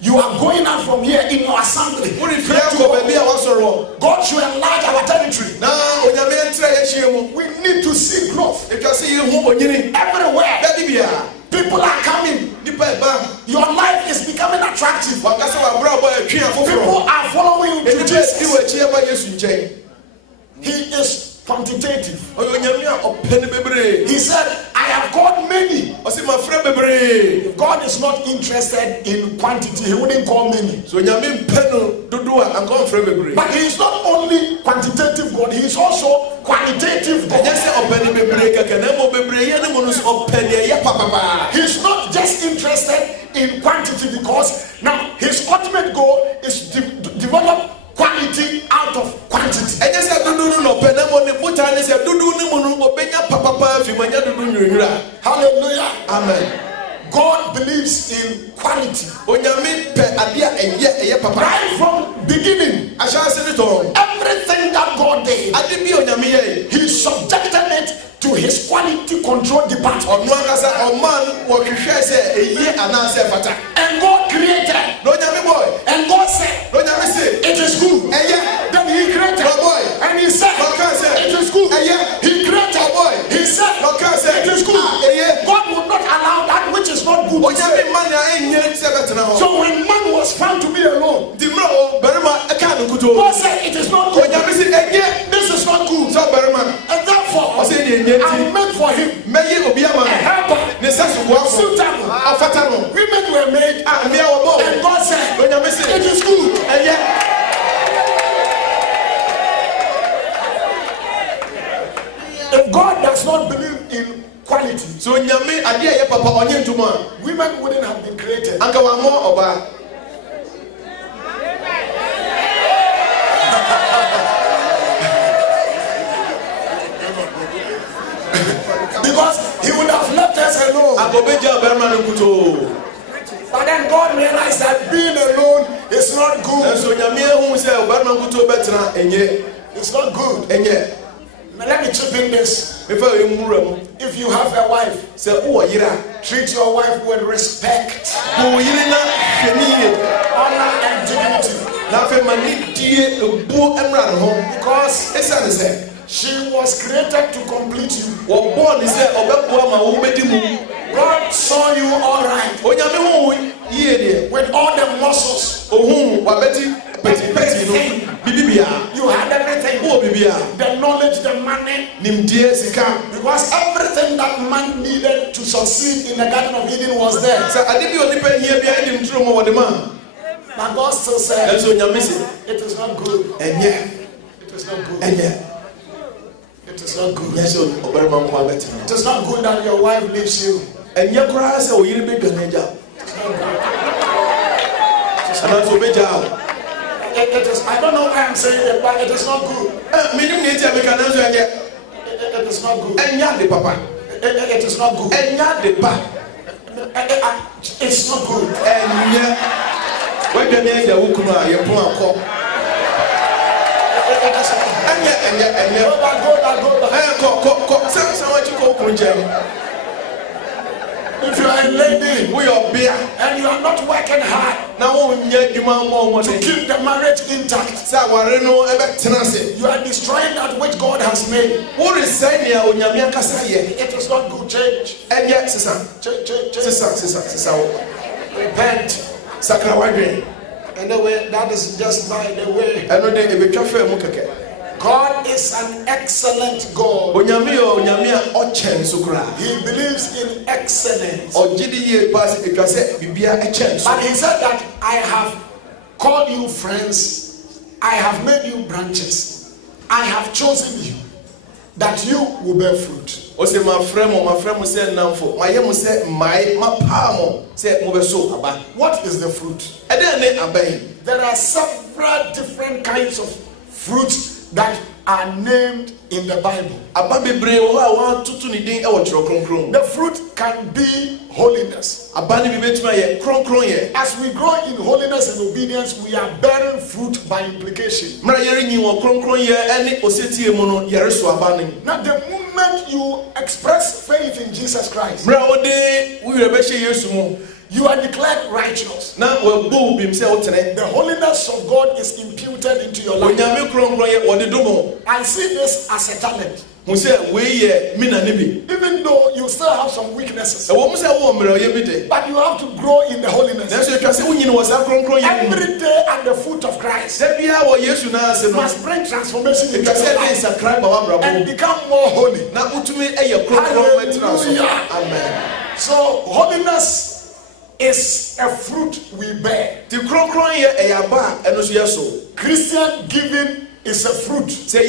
You are going out from here in your assembly. God should enlarge our territory. We need to see growth. Everywhere. People are coming. Your life is becoming attractive. People are following you to Jesus. He is quantitative. He said, I have called many. If God is not interested in quantity, he wouldn't call many. But he is not only quantitative God, he is also qualitative God. He's not just interested in quantity, because now his ultimate goal is to develop quality out of quantity. Hallelujah. Amen. God believes in quality. Right from beginning, everything that God did, he subjected it to his quality control department. And God created. And God said, it is good. Then he created. And he said, it is good. He created. He said, it is good. God would not allow that which is not good. So when man was found to be alone, God said, it is not good. This is not good. And therefore, I will make for him a helper, suitable. Women were made, and God said, it is good. If God does not believe in quality, women wouldn't have been created. Because he would have left us alone. But then God realized that being alone is not good. It's not good. Let me chip in this. If you have a wife, treat your wife with respect, honor, and dignity. Because she was created to complete you. God saw you all right, with all the muscles. You had everything. The knowledge, the money. Because everything that man needed to succeed in the Garden of Eden was there. But God still said, it is not good. And yet, it is not good. And yet, it is not good. It is not good that your wife leaves you. And yet, it is not good. It is, I don't know why I'm saying it, but it is not good. It is not good. It is not good. It's not good. If you are a lady and you are not working hard to keep the marriage intact, you are destroying that which God has made. It is not good. Change. Repent. Anyway, that is just by the way. God is an excellent God. He believes in excellence. But he said that I have called you friends, I have made you branches, I have chosen you, that you will bear fruit. What is the fruit? There are several different kinds of fruits that are named in the Bible. The fruit can be holiness. As we grow in holiness and obedience, we are bearing fruit by implication. Now, the moment you express faith in Jesus Christ, you are declared righteous. The holiness of God is imputed into your life. I see this as a talent. Even though you still have some weaknesses, but you have to grow in the holiness. Every day at the foot of Christ must bring transformation into your life and become more holy. Hallelujah. Amen. So holiness is a fruit we bear. Christian giving is a fruit. In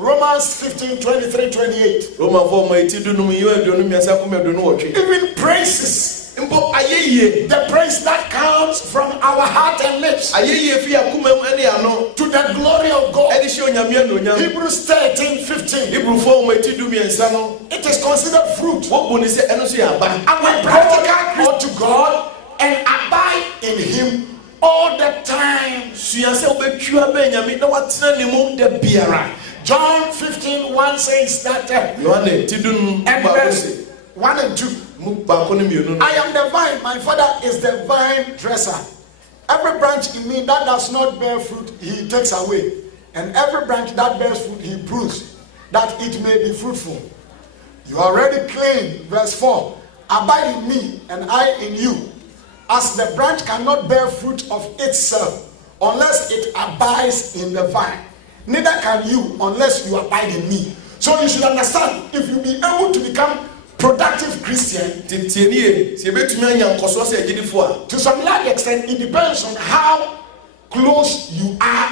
Romans 15:23-28. Even praises. The praise that comes from our heart and lips to the glory of God. Hebrews 13:15. It is considered fruit. And when practical go to God and abide in Him all the time. John 15:1 says that and verse 1 and 2. I am the vine, my Father is the vine dresser. Every branch in me that does not bear fruit, He takes away. And every branch that bears fruit, He prunes, that it may be fruitful. You are already clean. Verse 4. Abide in me, and I in you. As the branch cannot bear fruit of itself unless it abides in the vine, neither can you unless you abide in me. So you should understand, if you be able to become productive Christian, to some large extent, it depends on how close you are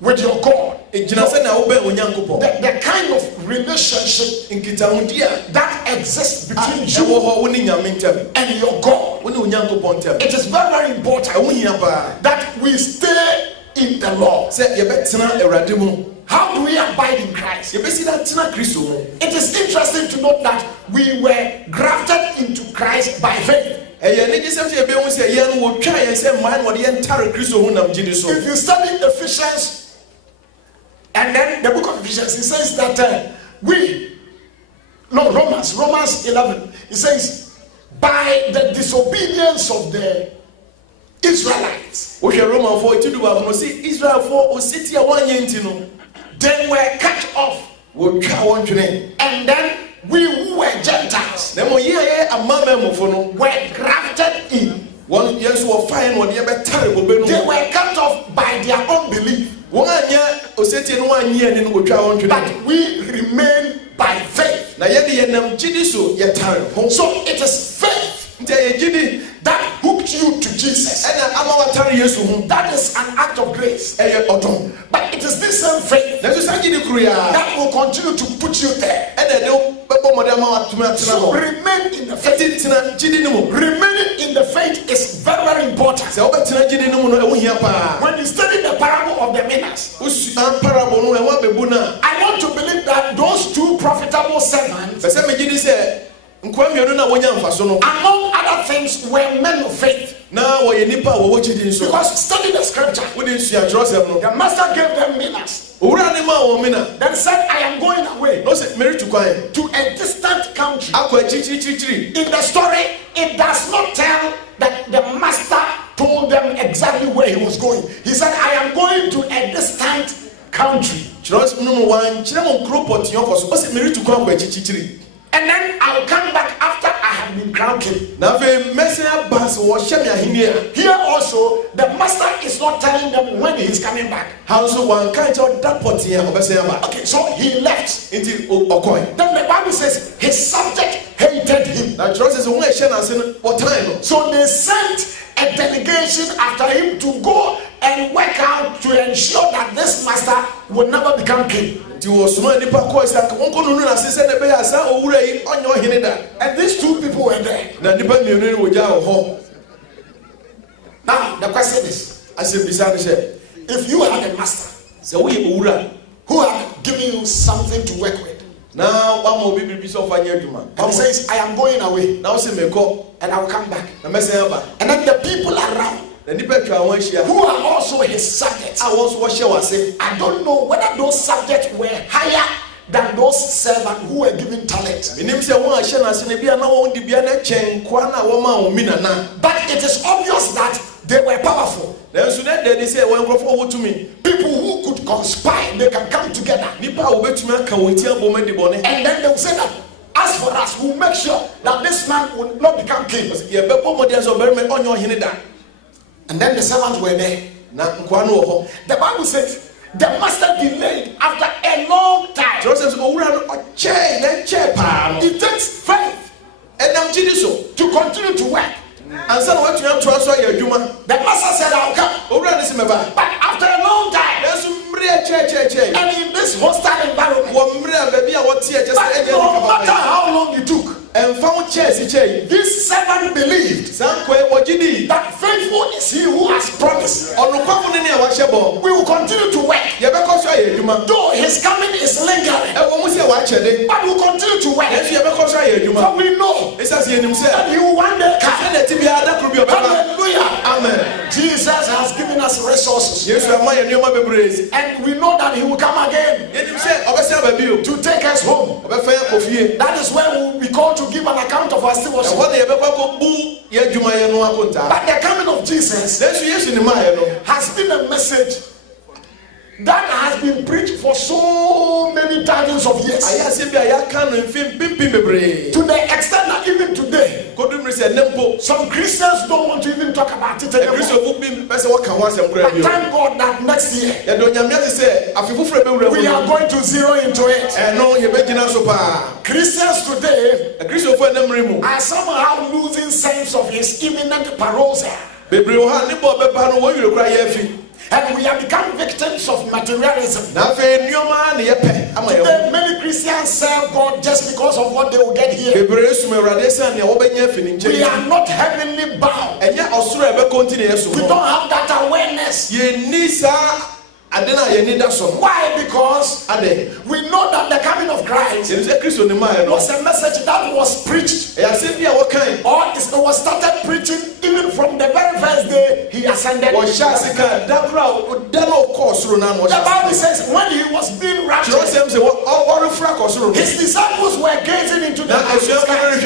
with your God. The kind of relationship that exists between you and your God. It is very, very important that we stay in the Lord. How do we abide in Christ? It is interesting to note that we were grafted into Christ by faith. If you study Ephesians and then the book of Ephesians, it says that Romans 11, it says, by the disobedience of the Israelites, they were cut off. And then we who were Gentiles were grafted in. They were cut off by their unbelief. But we remain by faith. So it is faith that hooked you to Jesus. That is an act of grace. But it is this same faith that will continue to put you there. So remain in the faith. Remaining in the faith is very, very important. When you study the parable of the minas, I want to believe that those two profitable servants, among other things, were men of faith. Because study the scripture, the master gave them minas. Then said, I am going away to a distant country. In the story, it does not tell that the master told them exactly where he was going. He said, I am going to a distant country. And then I'll come back after I have been crowned king. Here also, the master is not telling them when he is coming back. Okay, so he left. Then the Bible says his subject hated him. So they sent a delegation after him to go and work out to ensure that this master will never become king. And these two people were there. Now the question is, if you had a master who had given you something to work with, and he says, I am going away and I will come back, and then the people around who are also his subjects, I don't know whether those subjects were higher than those servants who were given talent. But it is obvious that they were powerful. People who could conspire, they can come together. And then they will say that, as for us, we'll make sure that this man will not become king. And then the servants were there. The Bible says the master delayed after a long time. It takes faith to continue to work. And so the master said, I'll come. But after a long time, and in this hostile environment, but no matter how long it took, this servant believed that faithful is he who has promised. We will continue to work. Though his coming is lingering, but we will continue to work. For we know that he will one day come. Hallelujah. Amen. Jesus has given us resources. And we know that he will come again to take us home. That is when we will be called to give an account of our stewardship. But the coming of Jesus has been a message that has been preached for so many thousands of years. To the extent that even today, some Christians don't want to even talk about it anymore. But thank God that next year we are going to zero into it. Christians today are somehow losing sense of his imminent parousia. And we have become victims of materialism. Today, many Christians serve God just because of what they will get here. We are not heavenly bound. We don't have that awareness. Why? Because we know that the coming of Christ was a message that was preached, or it was started preaching even from the very first day he ascended. The Bible says when he was being raptured, his disciples were gazing into the sky.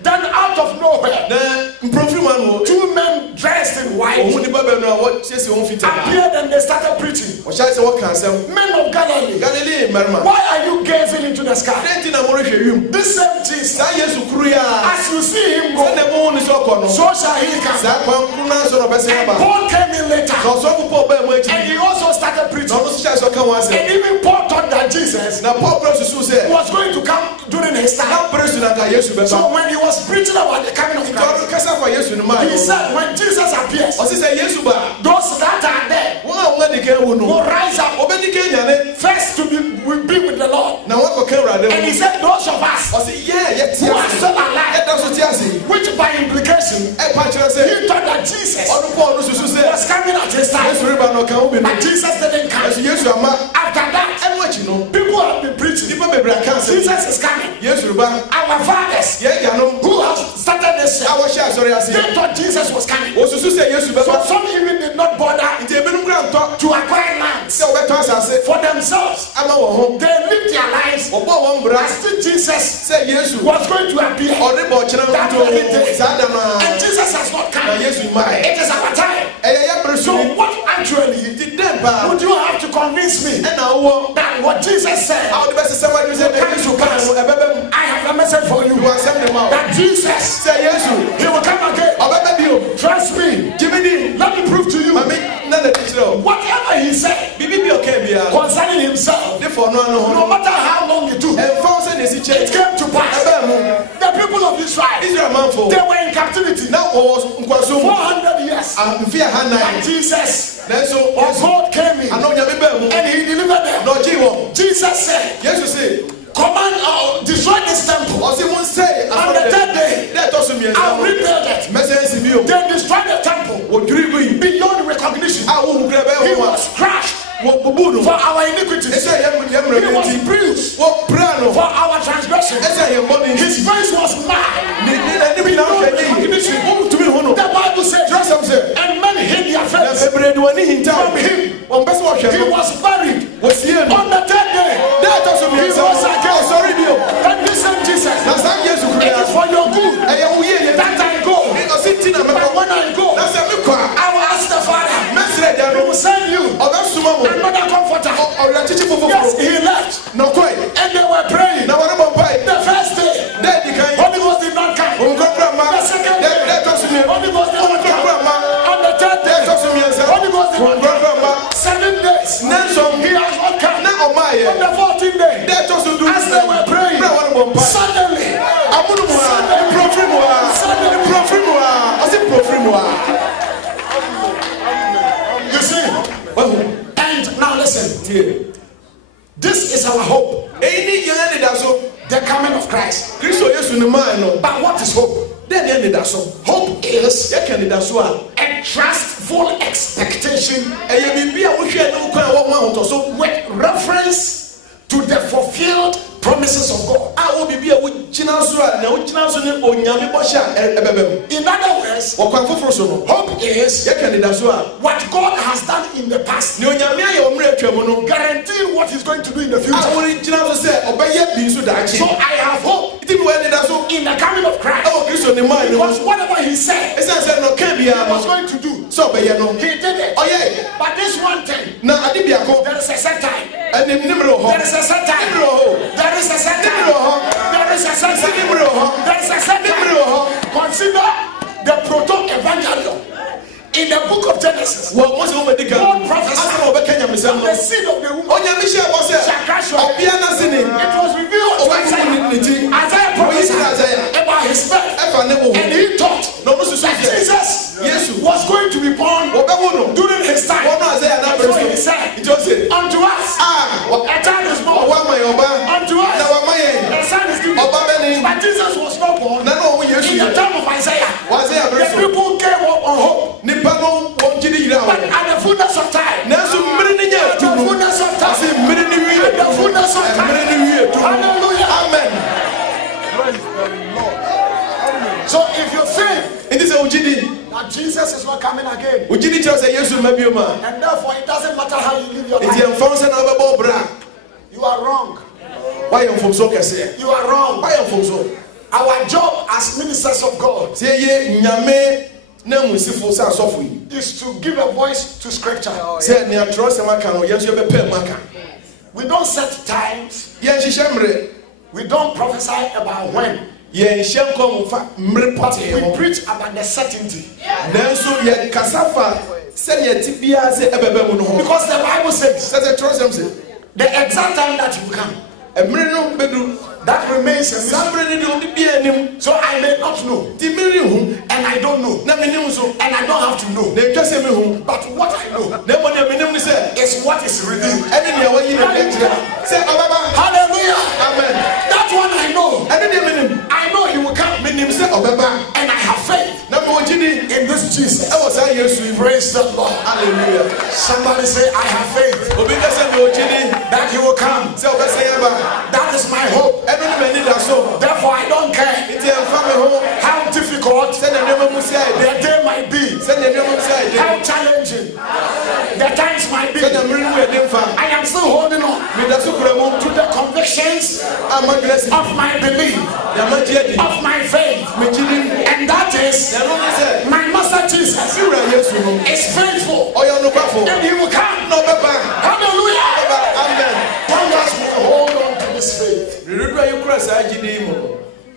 Then out of nowhere, two men dressed in white appeared and they started preaching. Men of Galilee, why are you gazing into the sky? This same Jesus, as you see him go, so shall he come. And Paul came in later, and he also started preaching. And even Paul thought that Jesus was going to come during his time. So when he was preaching about the coming of Christ, he said when Jesus appears, those that are there will rise up first to be with the Lord. And he said those of us who are still alive, which by implication he thought that Jesus was coming at his time, but Jesus didn't come. After that, people have been preaching Jesus is coming. Our fathers who have started this show, they thought Jesus was coming. So some even did not bother to acquire lands for themselves. They lived their lives as if Jesus was going to appear that very day. And Jesus has not come. It is our time. So what actually would you have to convince me that what Jesus said will come to pass? I have a message for you that Jesus said he will come again. Trust me. Let me prove to you. Whatever he said concerning himself, no matter how long it took, it came to pass. The people of Israel, they were in captivity 400 years. And Jesus, or God came in and he delivered them. Jesus said, command or destroy this temple. On the third day, I'll rebuild it. They destroyed the temple beyond recognition. He was crushed for our iniquities. He was bruised for our transgression. His face was marred beyond recognition. The Bible says, and men hid their face from him. He was buried. On the third day, he Yes, he left. No quite. And they were praying. The first day, Holy Ghost did not come. The second day, Holy Ghost did not come. And the third day, Holy Ghost did not come. 7 days, he has not come. On the 14th day, as they were praying, suddenly, you see, and now listen, this is our hope, the coming of Christ. But what is hope? Hope is a trustful expectation with reference to the fulfilled promises of God. In other words, hope is what God has done in the past, guaranteeing what he's going to do in the future. So I have hope in the coming of Christ, because whatever he said he was going to do, he did it. But this one thing, there is a set time. There is a set time. There is a set time. There is a set time. There is a set time. Consider the proto-evangelium. In the book of Genesis, God prophesied the seed of the woman shall crush your head. It was revealed to Isaiah. Isaiah prophesied about his birth, and he thought that Jesus was going to be born during his time. So he said, unto us a child is born, unto us a son is given. But Jesus was not born in the time of Isaiah. The people came up on hope. But at the fullness of time, at the fullness of time, at the fullness of time, hallelujah, amen. So if you think that Jesus is not coming again, and therefore it doesn't matter how you live your life, you are wrong. You are wrong. Our job as ministers of God is to give a voice to scripture. We don't set times. We don't prophesy about when. But we preach about the certainty. Because the Bible says the exact time that you come, that remains a mystery. So I may not know, and I don't know, and I don't have to know. But what I know is what is revealed. Hallelujah. Amen. That one I know. I know he will come, and I have faith in this Jesus. Praise the Lord. Hallelujah. Somebody say, I have faith that he will come. That is my hope. Therefore I don't care how difficult the day might be, how challenging the times might be. I am still holding on to the convictions of my belief, of my faith, and that is my Master Jesus is faithful, and he will come. Hallelujah. One last will hold on to this faith.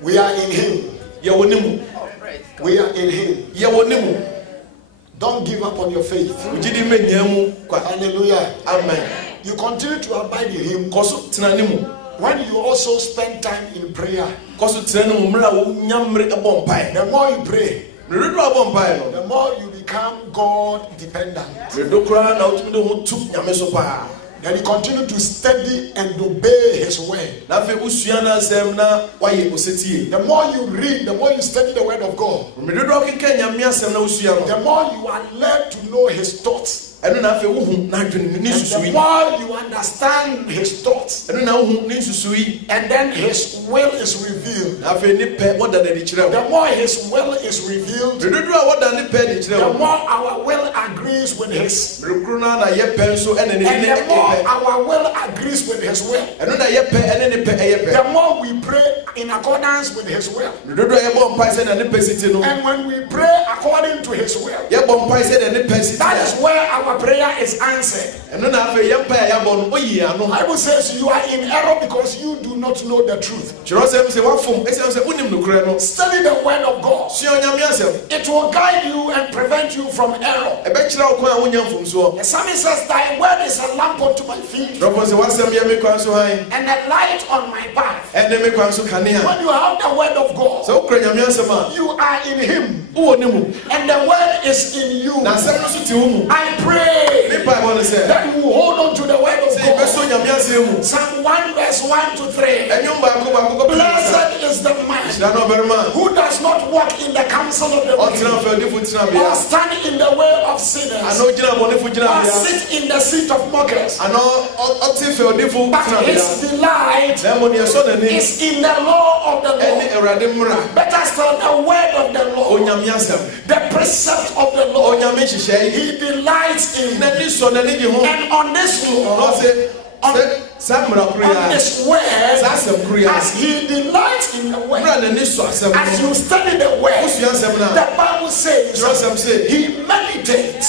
We are in him. We are in him. Don't give up on your faith. Hallelujah. Amen. You continue to abide in him. When you also spend time in prayer, the more you pray, the more you become God dependent. Then you continue to study and obey his word. The more you read, the more you study the word of God, the more you are led to know his thoughts. And the more you understand his thoughts, and then his will is revealed. The more his will is revealed, the more our will agrees with his. And the more our will agrees with his will, the more we pray in accordance with his will. And when we pray according to his will, That is where our prayer is answered. The Bible says you are in error because you do not know the truth. Study the word of God. It will guide you and prevent you from error. The psalmist says, thy word is a lamp unto my feet and a light on my path. When you have the word of God, you are in him and the word is in you. I pray that you will hold on to the word of God. Psalm 1 verse 1 to 3. Blessed is the man who does not walk in the counsel of the wicked, or stand in the way of sinners, or sit in the seat of mockers. But his delight is in the law of the Lord. Better still, the word of the Lord, the precept of the Lord, he delights in. And on this law, on this word, as he delights in the word, as you study the word, the Bible says he meditates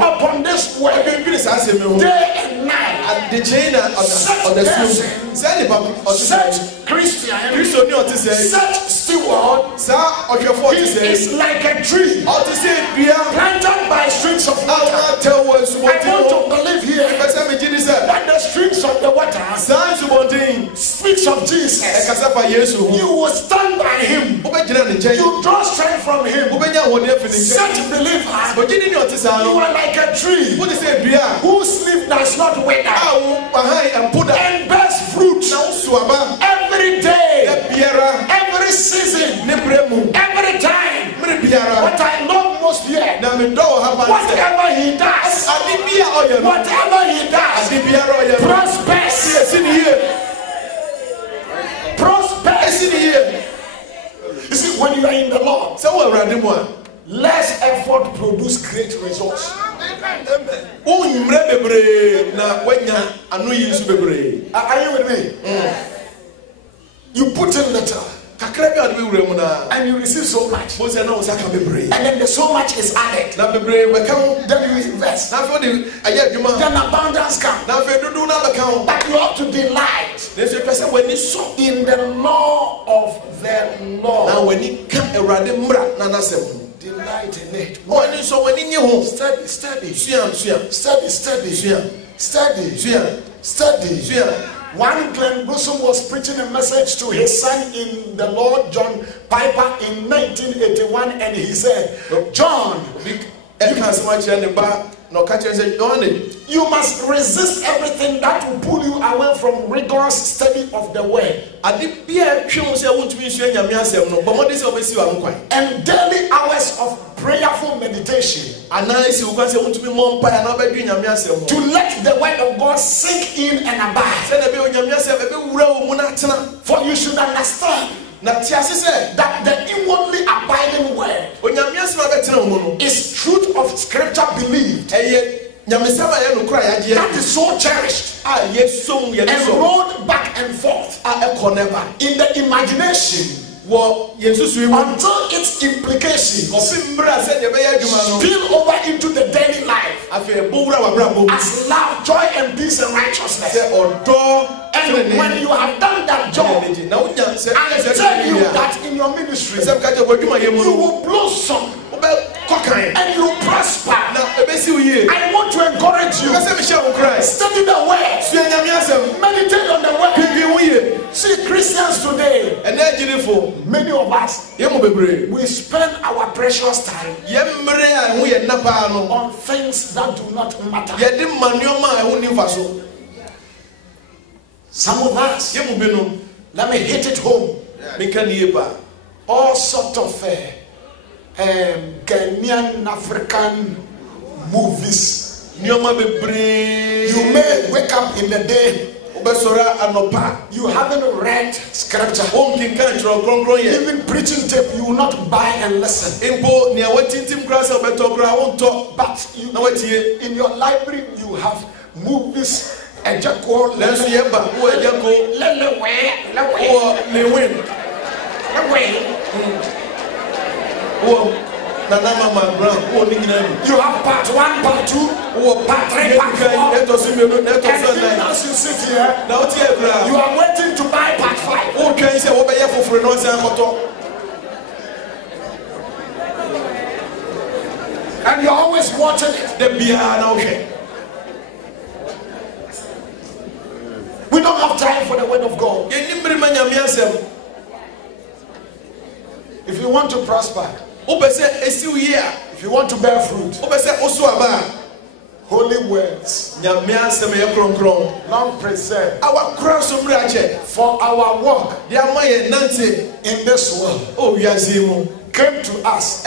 upon this word day and night. Such Christian, such steward, he is like a tree planted by streams of water. I want to believe here that the streams of the water speaks of Jesus. You will stand by him. You draw strength from him. Such believer, you are like a tree whose leaf does not wither and bears fruit every day, every season, every time. What I love most here, whatever he does, prospers. You see, when you are in the Lord, less effort produce great results. Are you with me? You put in little and you receive so much, and then the so much is added. Then you invest. Then abundance comes. But you have to delight in the law of the Lord. Delight in it. Study. One Glenn Bosom was preaching a message to his son in the Lord, John Piper, in 1981, and he said, John, you must resist everything that will pull you away from rigorous study of the word. And daily hours of prayerful meditation to let the word of God sink in and abide. For you should understand that the inwardly abiding word is truth of scripture believed, that is so cherished and rolled back and forth in the imagination until its implications spill over into the daily life as love, joy, and peace and righteousness. And when you have done that job, I tell you that in your ministry you will blossom and you prosper. I want to encourage you. Study the word. Meditate on the word. See, Christians today, many of us, we spend our precious time on things that do not matter. Some of us, let me hit it home. All sorts of Ghanaian African movies. You may wake up in the day, you haven't read scripture. Even preaching tape, you will not buy and listen. But in your library, you have movies. You have part 1, part 2, part 3, part 4. And even as you sit here, you are waiting to buy part 5. And you're always watching it. We don't have time for the word of God. If you want to prosper, if you want to bear fruit, holy words, long preserved for our walk in this world, came to us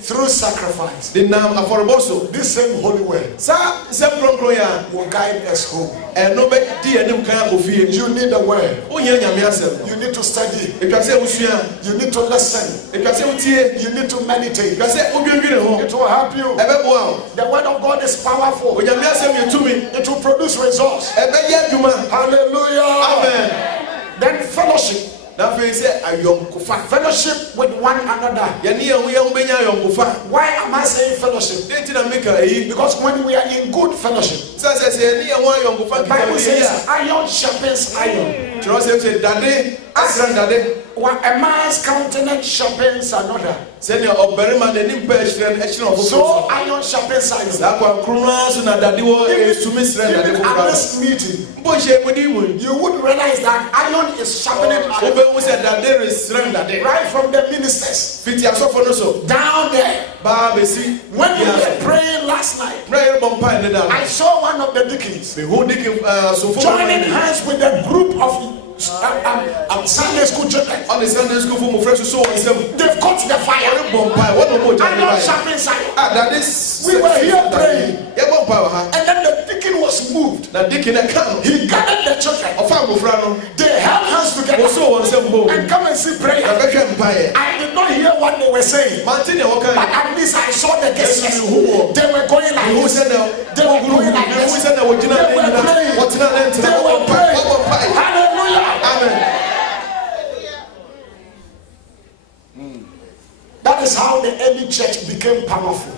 through sacrifice. This same holy word will guide us home. You need the word. You need to study. You need to listen. You need to meditate. It will help you. The word of God is powerful. It will produce results. Hallelujah. Amen. Then fellowship. Fellowship with one another. Why am I saying fellowship? Because when we are in good fellowship, the Bible says iron sharpens iron. A man's countenance sharpens another. So iron sharpens iron. Even at this meeting, you would realize that iron is sharpening iron. Right from the ministers down there. When we were praying last night, I saw one of the deacons joining hands with a group of Sunday school children. They've caught the fire. Iron sharpens iron. We were here praying, and then the deacon was moved. He gathered the children. They held hands together and come and see prayer. I did not hear what they were saying, but at least I saw the gestures. They were going like this. They were going like this. They were praying. They were praying. Hallelujah. Amen. That is how the early church became powerful.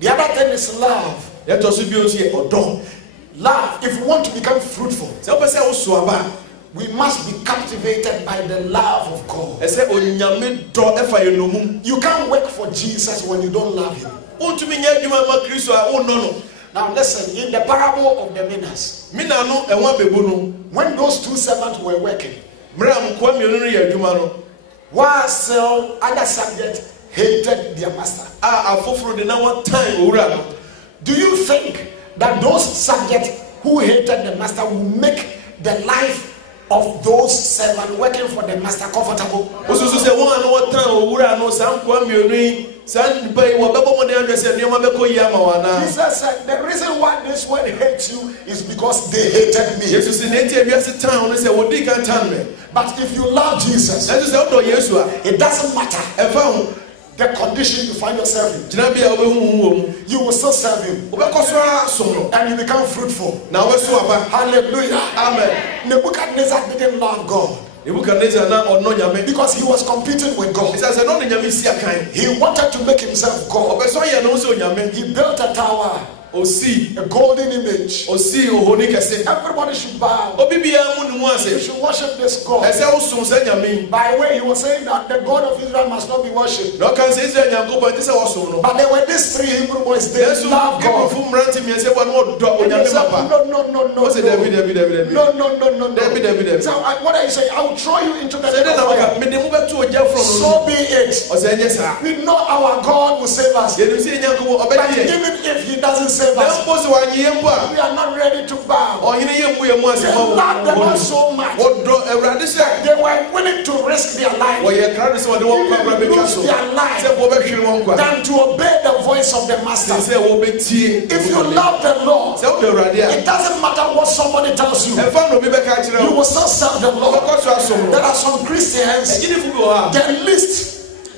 The other thing is love. Love. If we want to become fruitful, we must be captivated by the love of God. You can't work for Jesus when you don't love him. Now listen, in the parable of the minas, when those two servants were working, while still other subjects hated their master. Do you think that those subjects who hated the master will make the life of those servants working for the master comfortable? Jesus said the reason why this world hates you is because they hated me. But if you love Jesus, it doesn't matter the condition you find yourself in. You will still serve him and you become fruitful. Hallelujah. Amen. Nebuchadnezzar didn't love God because he was competing with God. He wanted to make himself God. He built a tower, a golden image. Everybody should bow. You should worship this God. By the way, he was saying that the God of Israel must not be worshipped. But there were these three Hebrew boys, they love God. And they said, no. So what are you saying? I will throw you into the lake of fire. So be it. We know our God will save us. But even if he doesn't save us, we are not ready to bow. They loved the Lord so much. They were willing to risk their life, even lose their life, than to obey the voice of the master. If you love the Lord, it doesn't matter what somebody tells you, you will still serve the Lord. There are some Christians, the least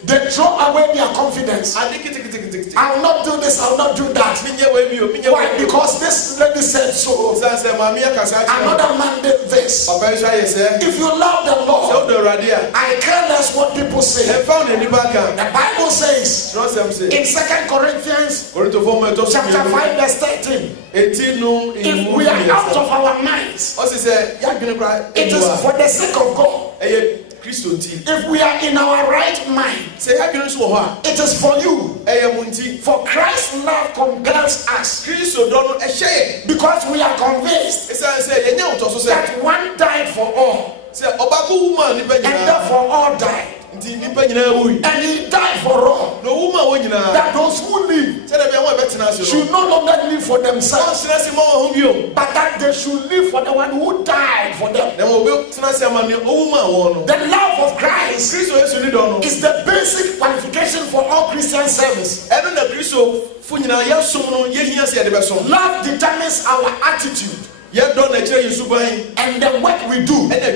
They throw away their confidence. I will not do this, I will not do that. Why? Because this lady said so. Another man did this. If you love the Lord, I care less what people say. The Bible says in 2 Corinthians chapter 5 verse 13, if we are out of our minds, it is for the sake of God. If we are in our right mind, it is for you. For Christ's love compels us. Because we are convinced that one died for all. And therefore all died. And he died for all. That those who live should no longer live for themselves, but that they should live for the one who died for them. The love of Christ is the basic qualification for all Christian service. Love determines our attitude and the work we do and the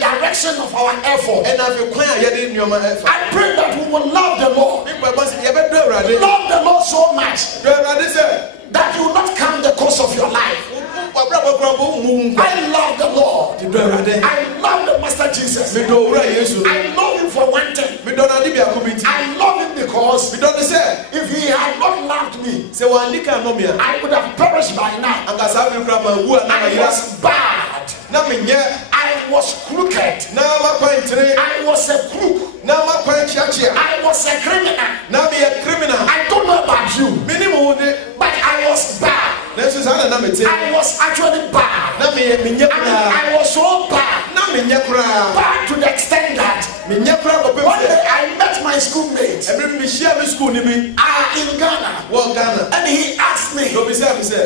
direction of our effort. I pray that we will love the Lord. Love the Lord so much that you will not count the cost of your life. I love the Lord. I love the Master Jesus. I love him for one thing. I love him because if he had not loved me, I would have perished by now. I was bad. I was crooked. I was a crook. I was a criminal. I don't know about you, but I was bad. I was actually bad. I was so bad. Bad to the extent that one day I met my schoolmate in Ghana. And he asked me,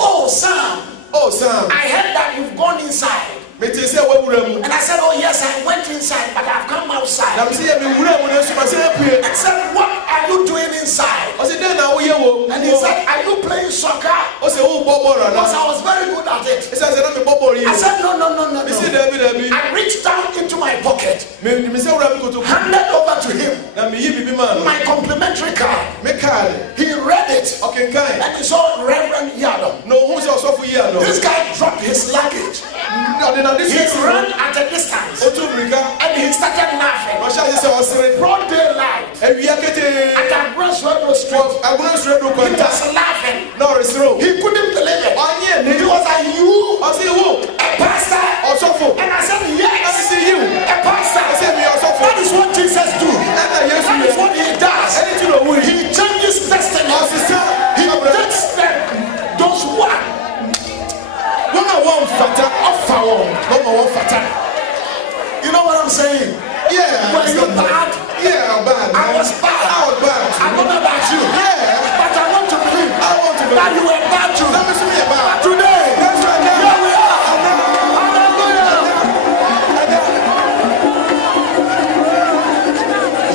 "Oh Sam, I heard that you've gone inside." And I said, "Oh yes, I went inside, but I've come outside." And said, "What are you doing inside?" And he said, "Are you playing soccer?" Because I was very good at it. I said, No. I reached down into my pocket, handed over to him my complimentary card. He read it, and he saw Reverend Yado. This guy dropped his luggage. He ran at a distance and he started laughing. Broad daylight at a grassroots street. He was laughing. He couldn't believe it. He was like, "You, a pastor?" And I said, "Yes, a pastor." That is what Jesus do. That is what he does. He changes destiny. He takes those who are you know what I'm saying? Yeah. Were you bad? Yeah, bad. I was bad. I don't know about you. Yeah. But I want to believe that you were bad too. But today, here we are.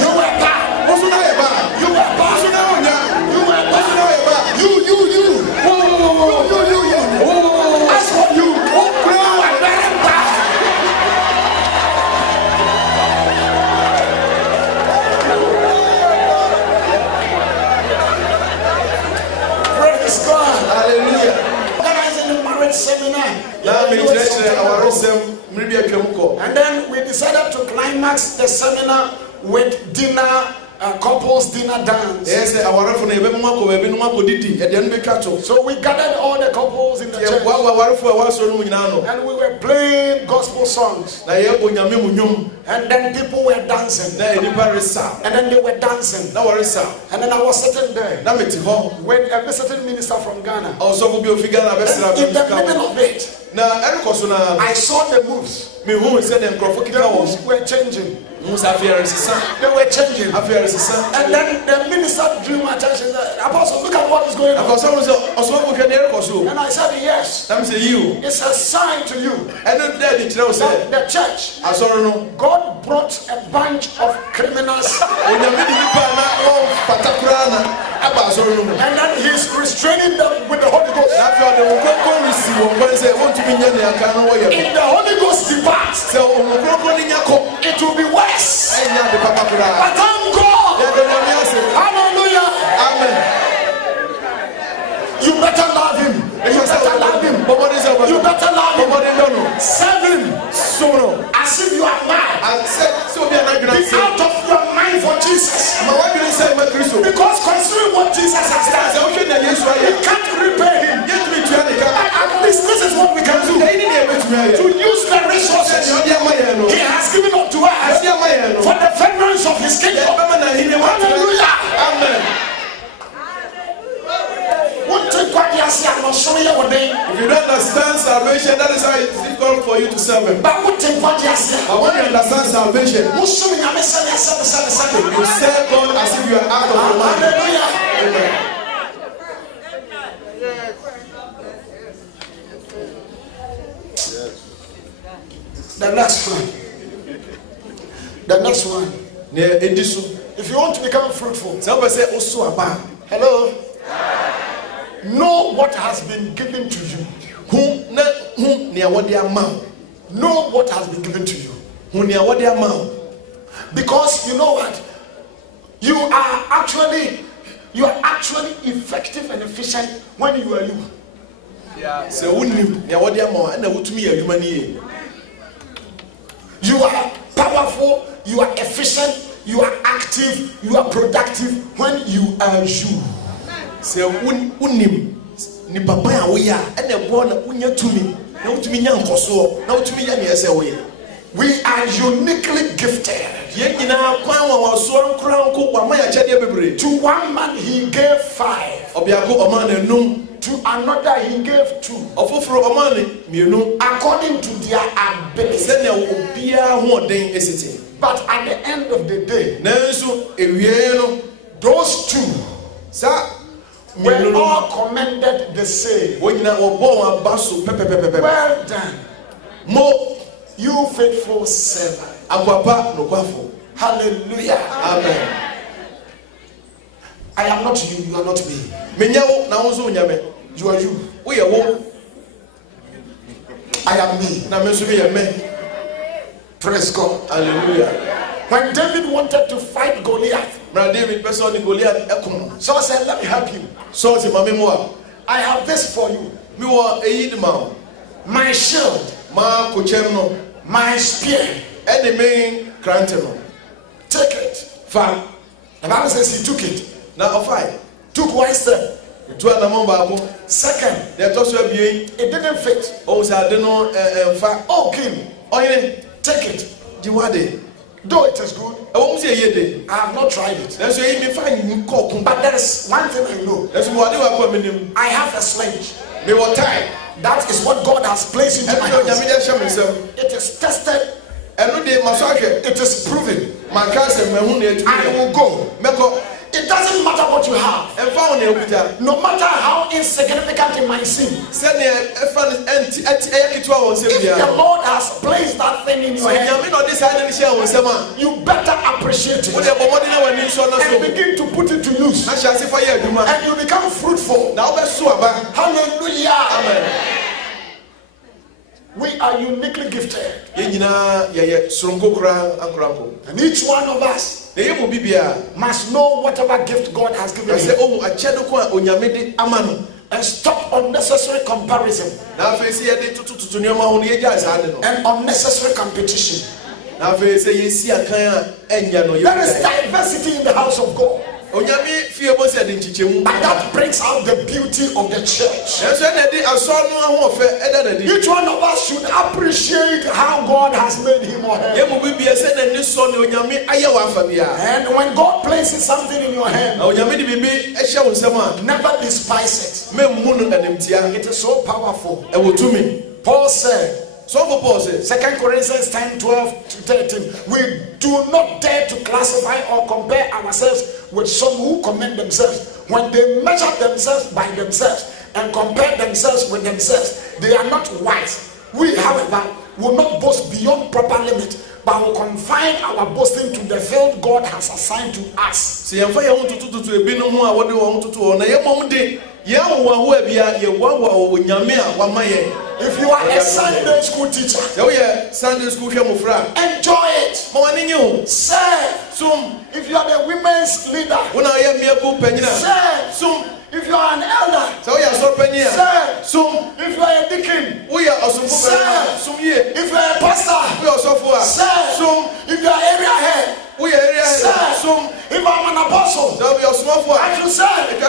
You were bad. You were bad. You were bad. You. As for you, you are very bad. Praise God. Hallelujah. Organizing a marriage seminar. And then we decided to climax the seminar with dinner. Couples dinner dance. So we gathered all the couples in the church and we were playing gospel songs, and then people were dancing, and then they were dancing, and then I was sitting there when a visiting minister from Ghana, in the middle of it, I saw the moves. The moves were changing. They were changing. And then the minister drew my attention. Apostle, look at what is going on. And I said, yes. It's a sign to you that the church, God brought a bunch of criminals. And then he's restraining them with the Holy Ghost. If the Holy Ghost departs, it will be worse. But thank God you are mad. Be out of your mind for Jesus. Because considering what Jesus has done, we can't repay him. But at least this is what we can do. To use the resources he has given unto us for the furtherance of his kingdom. Hallelujah. Amen. If you don't understand salvation, that is how it's difficult for you to serve him. But when you understand salvation, you serve God as if you are out of your mind. Amen. The next one. The next one. If you want to become fruitful, hello. Know what has been given to you. Know what has been given to you. Because you know what? You are actually effective and efficient when you are you. You are powerful, you are efficient, you are active, you are productive when you are you. We are uniquely gifted. To one man he gave 5. To another he gave 2. According to their ability. But at the end of the day, those 2 were all commended the same. Well done, you faithful servant. Hallelujah. Amen. I am not you, you are not me. You are you. I am me. Praise God. Hallelujah. When David wanted to fight Goliath, Saul said, let me help you. I have this for you. My shield, my spear. Take it. Fine. The Bible says he took it. Now, fine. Took one step. Second, it didn't fit. Oh, king, take it. Though it is good, I have not tried it. But there is one thing I know. I have a sledge. That is what God has placed into my hands. It is tested. It is proven. I will go. It doesn't matter what you have. No matter how insignificant it might seem. If the Lord has placed that thing in your hand, you better appreciate it and begin to put it to use. And you become fruitful. Hallelujah. Amen. We are uniquely gifted. And each one of us must know whatever gift God has given him. And stop unnecessary comparison and unnecessary competition. There is diversity in the house of God. But that brings out the beauty of the church. Each one of us should appreciate how God has made him or her. And when God places something in your hand, never despise it. It is so powerful. Paul said, 2 Corinthians 10:12-13, we do not dare to classify or compare ourselves with some who commend themselves. When they measure themselves by themselves and compare themselves with themselves, they are not wise. We, however, will not boast beyond proper limit, but will confine our boasting to the field God has assigned to us. If you are a Sunday school teacher, enjoy it. Serve. If you are the women's leader, serve. If you are an elder, serve. If you are a deacon, serve. If you are a pastor, serve. I'm an apostle, I should say, if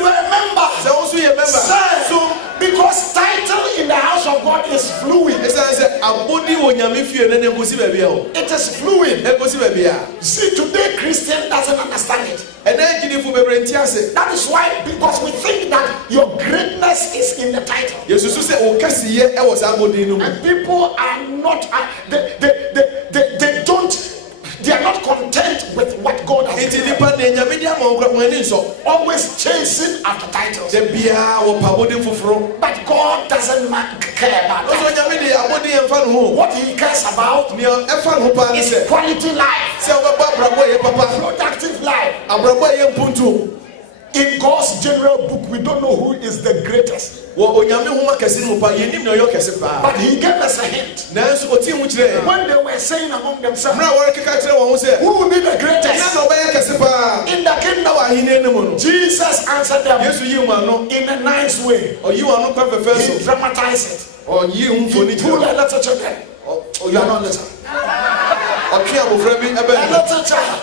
you're a member, say, because title in the house of God is fluid. It is fluid. See, today Christian doesn't understand it. That is why, because we think that your greatness is in the title. And people are not, they are not content with what God has given. Always chasing after titles. But God doesn't care about that. What he cares about is quality life, productive life. In God's general book, we don't know who is the greatest. But he gave us a hint. When they were saying among themselves, who will be the greatest in the kingdom? Jesus answered them in a nice way. He dramatized it. He pulled a little children. You are not little. A little child.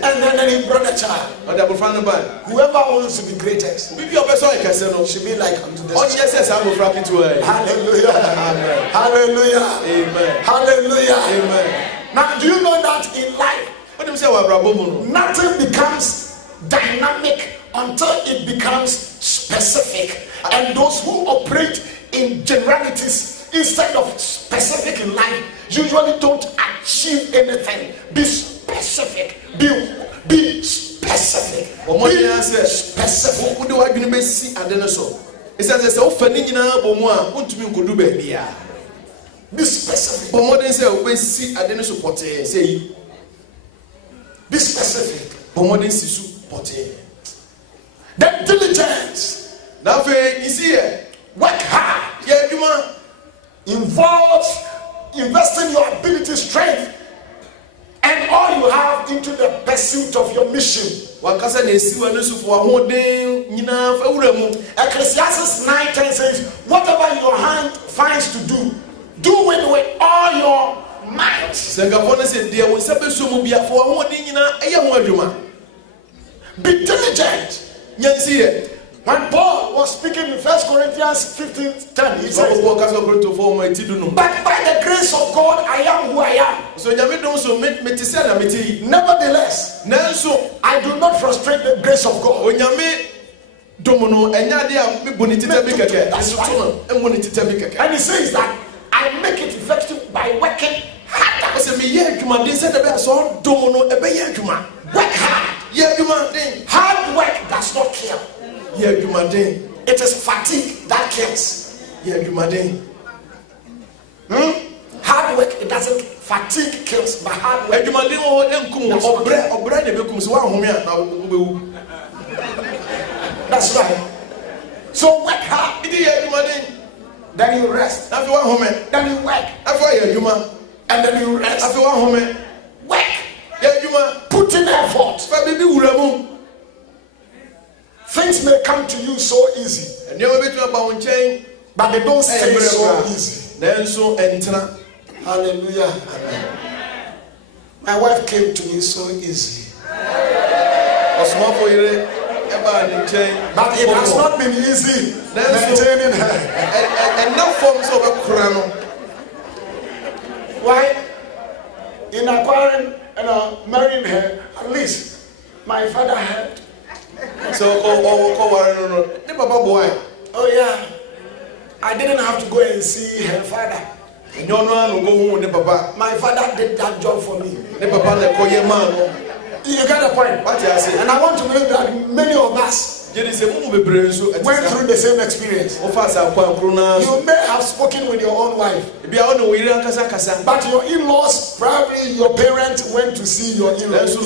And then he brought a child. Whoever wants to be greatest should be like unto this child. Hallelujah. Hallelujah. Amen. Hallelujah. Amen. Now, do you know that in life, nothing becomes dynamic until it becomes specific? And those who operate in generalities instead of specific in life usually don't achieve anything. Be specific. Be specific. Be specific. Be specific. Be specific. Then diligence. Now, you see, work hard. Yeah, involves investing your ability, strength, and all you have into the pursuit of your mission. Ecclesiastes 9:10 says, whatever your hand finds to do, do it with all your might. Be diligent. When Paul was speaking in 1 Corinthians 15:10, he says, but by the grace of God, I am who I am. Nevertheless, I do not frustrate the grace of God. And he says that I make it effective by working harder. Work hard. Hard work does not kill. It is fatigue that kills. Hard work, it doesn't. Fatigue kills, but hard work. That's right. So work hard. Then you rest. Then you work. And then you rest. Work. Put in effort. Things may come to you so easy, but they don't stay so easy. Hallelujah. My wife came to me so easy, but it has not been easy maintaining her. Why? In acquiring and marrying her, at least my father helped. So, oh yeah, I didn't have to go and see her father. My father did that job for me. You get the point? And I want to believe that many of us went through the same experience. You may have spoken with your own wife, but your in-laws, probably your parents went to see your in-laws.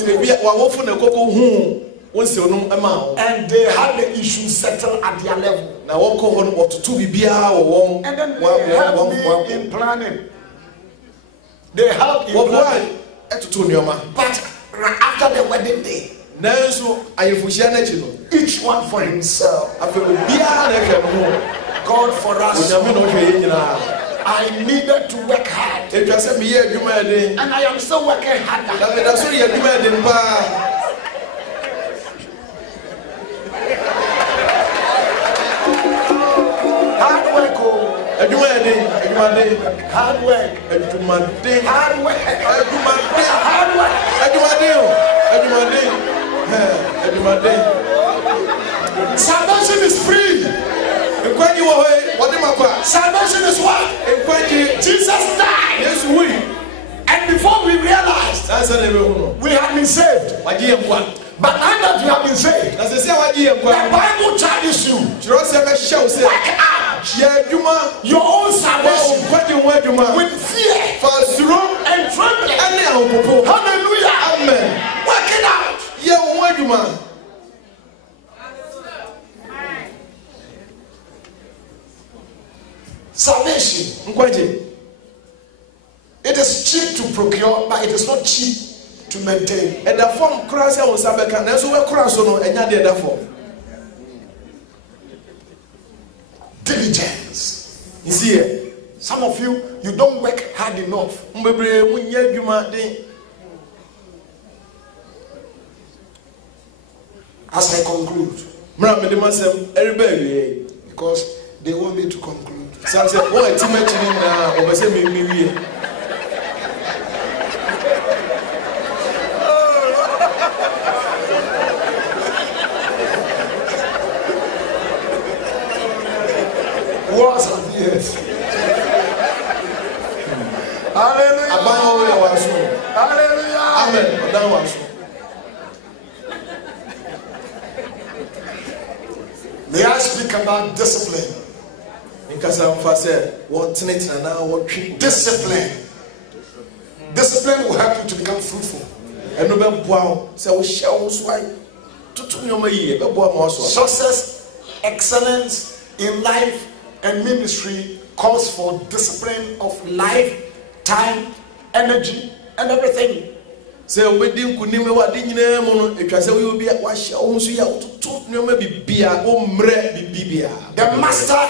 And they had the issue settled at their level. And then they helped me in planning. They helped in planning. But after the wedding day, each one for himself. God for us. I needed to work hard. And I am still working harder. Hard work. Adwuma yɛden. Adwuma den. Hard work. Adwuma den. Hard work. Adwuma den. Hard work. Adwuma den. Adwuma den. Adwuma den. Salvation is free. Nkwanyi wɔ hɔ yi, wɔde ma kwa. Salvation is what? Nkwanyi. Jesus died. Yesu wui. And before we realized Sansa na ebe hu no. we have been saved. Wagye yɛ nkwa. But now that we have been saved, Na sɛ sɛ wagye yɛ the nkwa. Bible charges you. Kyerɛ sɛ bɛhyɛ wo sɛ. Work out Yɛ adwuma. your own Wɔ salvation nkwanyi ho adwuma. with fear Fa suro and trembling. ɛne ahopopo. Hallelujah. Amen. Work it out. Yɛ wo ho adwuma. Salvation. Nkwanyi. It is cheap to procure, but it is not cheap to maintain. Ɛda fam koraa sɛ wo nsa bɛka nanso wɛkora so no ɛnya deɛ ɛda fam. Diligence. You see it? Some of you don't work hard enough. Mbebree mu nyɛ adwuma den. As I conclude, Mmara mede m'asɛm ɛreba awie. because they want me to conclude. San sɛ wɔn a ɛti m'akyi no nyinaa wɔpɛ sɛ mewie. Wars and years. Hallelujah. Aban wɔ yɛ wɔ aso. Hallelujah. Amen. Ɔdan wɔ aso. May I speak about discipline? Nkasa mfa sɛ wɔtenetena na wɔtwe. Discipline. Discipline will help you to become fruitful. Ɛno bɛboa wo sɛ wohyɛ wo so ayi. Tutu nneɛma yie bɛboa ma wɔso. Success, excellence in life and ministry calls for discipline of life, time, energy, and everything. Sɛ wobɛdi nkonim wɔ ade nyinaa mu no atwa sɛ woyɛ obi a wahyɛ wo ho so yɛ a wototo nneɛma bibia wommrɛ bibia. The master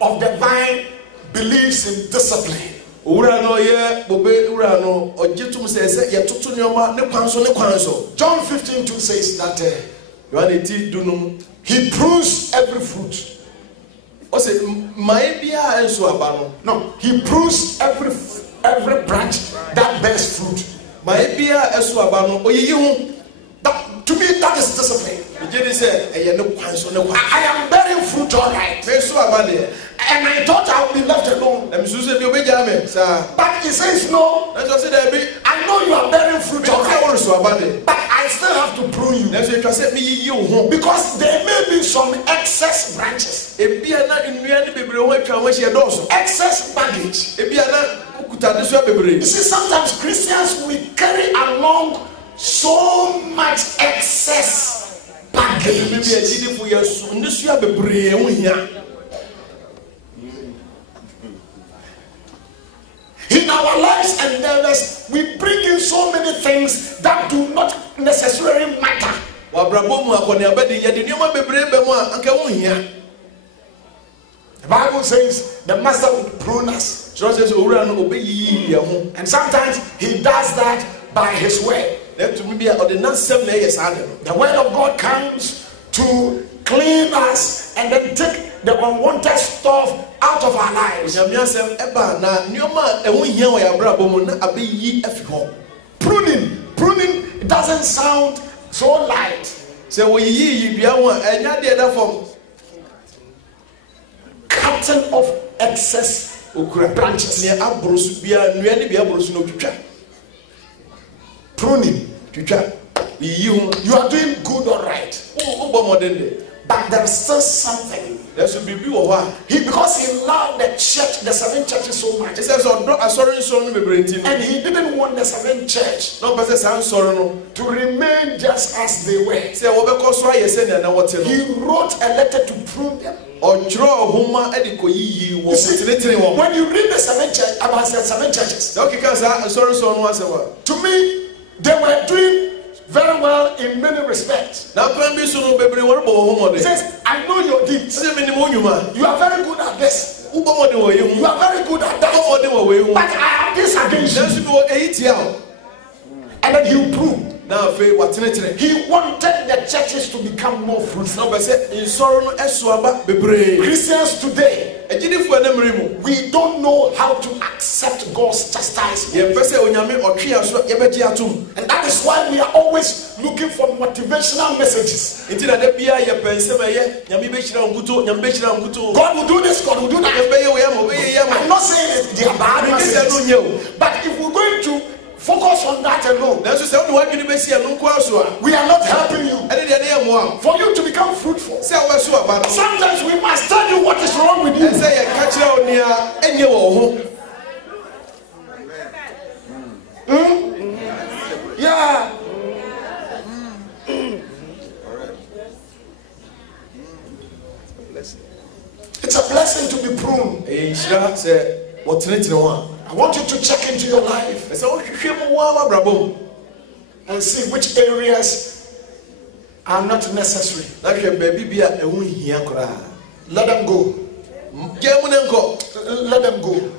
of the vine believes in discipline. Owura no ɔyɛ bobe wura no ɔgye tom sɛ yɛtoto nneɛma ne kwan so ne kwan so. John 15:2 says that Yohane ti dunum. he prunes every fruit. Ɔsɛ mmae biara nso aba no. No, he prunes every branch that bears fruit. Mmae biara ɛso aba no oyiyi ho. To me, that is discipline. Megye di sɛ ɛyɛ ne kwan so ne kwan. I am bearing fruit, all right. Me so aba deɛ. And I thought I would be left alone. Na mesusu sɛ deɛ obɛgyaa me saa. But he says, no, Nanso ɔse daabi. I know you are bearing fruit, all Sɛ right. wɔreso aba deɛ. But I still have to prune you. Nanso atwa sɛ meyiyi wo ho. Because there may be some excess branches, Ebia na nnua ne bebree ho atwa ho ahyia dɔɔso. excess baggage. Ebia na wokuta ne so bebree. You see, sometimes Christians, we carry along so much excess Bibi baggage. agyidifo yɛ so ne so bebree ho hia. In our lives and endeavors, we bring in so many things that do not necessarily matter. Wabrabɔ mu akɔneaba de yɛde nneɛma bebree bɛ mu a anka ho hia. The Bible says the master will prune us. Kyerɛ sɛ owura no obɛyiyi yɛn ho. And sometimes he does that by his word. Na tumi bi a ɔde n'asɛm na ɛyɛ saa de no. The word of God comes to clean us and then take the unwanted stuff out of our lives. Nyame asɛm ɛba na nneɛma a ɛho hia wɔ yɛn abrabɔ mu na abɛyi afi hɔ. Pruning, it doesn't sound so light. Sɛ wɔyiyi dua ho a ɛnya deɛ da fam. Cutting off excess Okura branches. nea aboro so biara nnua ne bi aboro so na otwitwa. Pruning. Twitwa. Yiyi ho. You are doing good, all right. Wobɔ mmɔden de. But there's still something. Nanso biribi wɔ hɔ a. Because he loved the church, the seven churches so much. Ɛsɛ sɛ ɔdɔ asɔre nsɔre no bebree nti no. And he didn't want the seven church Na ɔpɛ sɛ saa nsɔre no. to remain just as they were. Sɛ wɔbɛkɔ so ayɛ sɛnea na wɔte no. He wrote a letter to prune them. Ɔtwerɛ ɔhoma de kɔyiyi wɔ tenetene wɔn. When you read the seven church about the seven churches, Sɛ ɔkeka saa asɔre nsɔre no asɛm a. to me, they were doing very well in many respects. Na kwan bi so no bebree wɔrebɔ wɔn ho He mmɔden. says, I know your deeds. Sɛ menim wo nnwuma. You are very good at this. Wobɔ mmɔden wɔ eyi You ho. are very good at Wobɔ that. mmɔden wɔ wei ho. But I have this against you. Nanso bi wɔ eyi tia wo. And then he will prove. He wanted the churches to become more fruitful. Christians today, we don't know how to accept God's chastisement. And that is why we are always looking for motivational messages. God will do this, God will do that. I'm not saying they are bad messages, but if we're going to focus on that alone, we are not helping you. For you to become fruitful, sometimes we must tell you what is wrong with you. Yeah. It's a blessing to be pruned. I want you to check into your life and see which areas are not necessary. Let them go. Let them go.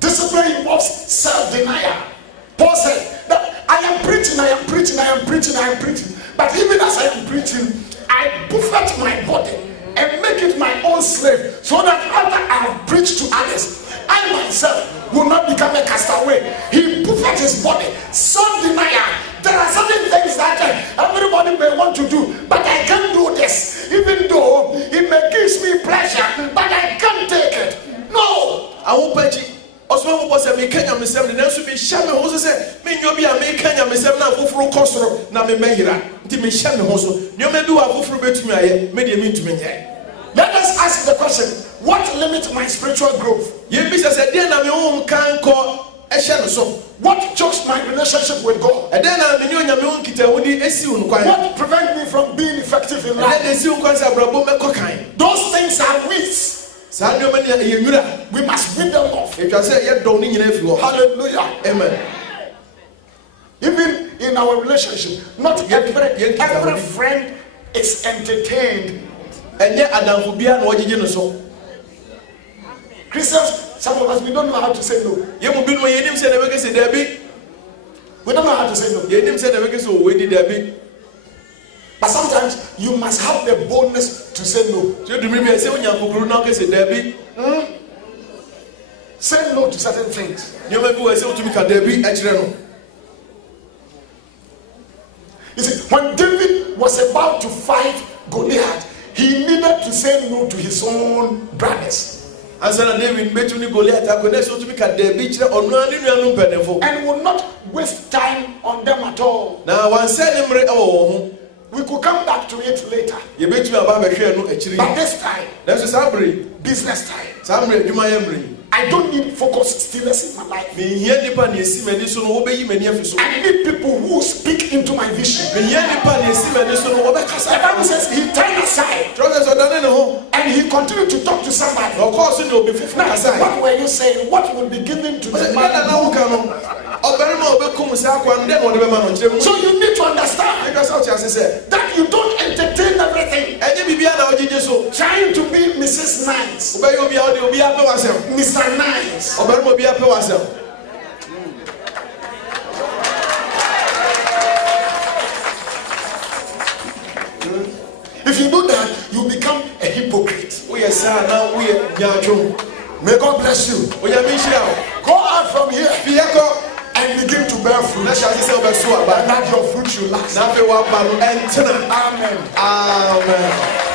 Discipline involves self-denial. Paul said that I am preaching. But even as I am preaching, I buffet my body and make it my own slave, so that after I have preached to others, I myself will not become a castaway. He buffets his body. Self-denial. There are certain things that everybody may want to do, but I can't do this, even though it may give me pleasure, but I can't take it. No. I won't pay you. Osman was a Kenya Missam, and also be Shammy Hose, me you be a Kenya Missam now for Costro, Namemera, Timmy Hoso. You may do a full bit to me, maybe mean to me. Let us ask the question, what limits my spiritual growth? What chokes my relationship with God? What prevents me from being effective in life? Those things are weeds. We must weed them off. Hallelujah. Amen. Even in our relationship, not every friend is entertained. Christians, some of us, we don't know how to say no. We don't know how to say no. But sometimes you must have the boldness to say no. Say no to certain things. You see, when David was about to fight Goliath, he needed to say no to his own brothers. And would not waste time on them at all. We could come back to it later. But this time, business time, I don't need focus stillness in my life. I need people who speak into my vision. The Bible says he turned aside and he continued to talk to somebody. Now, what were you saying? What will be given to the man? So you need to understand that you don't entertain everything. Trying to be Mrs. Nice, Mr. Nice. If you do that, you become a hypocrite. May God bless you. Go out from here and begin to bear fruit. And that your fruit should last. Amen. Amen.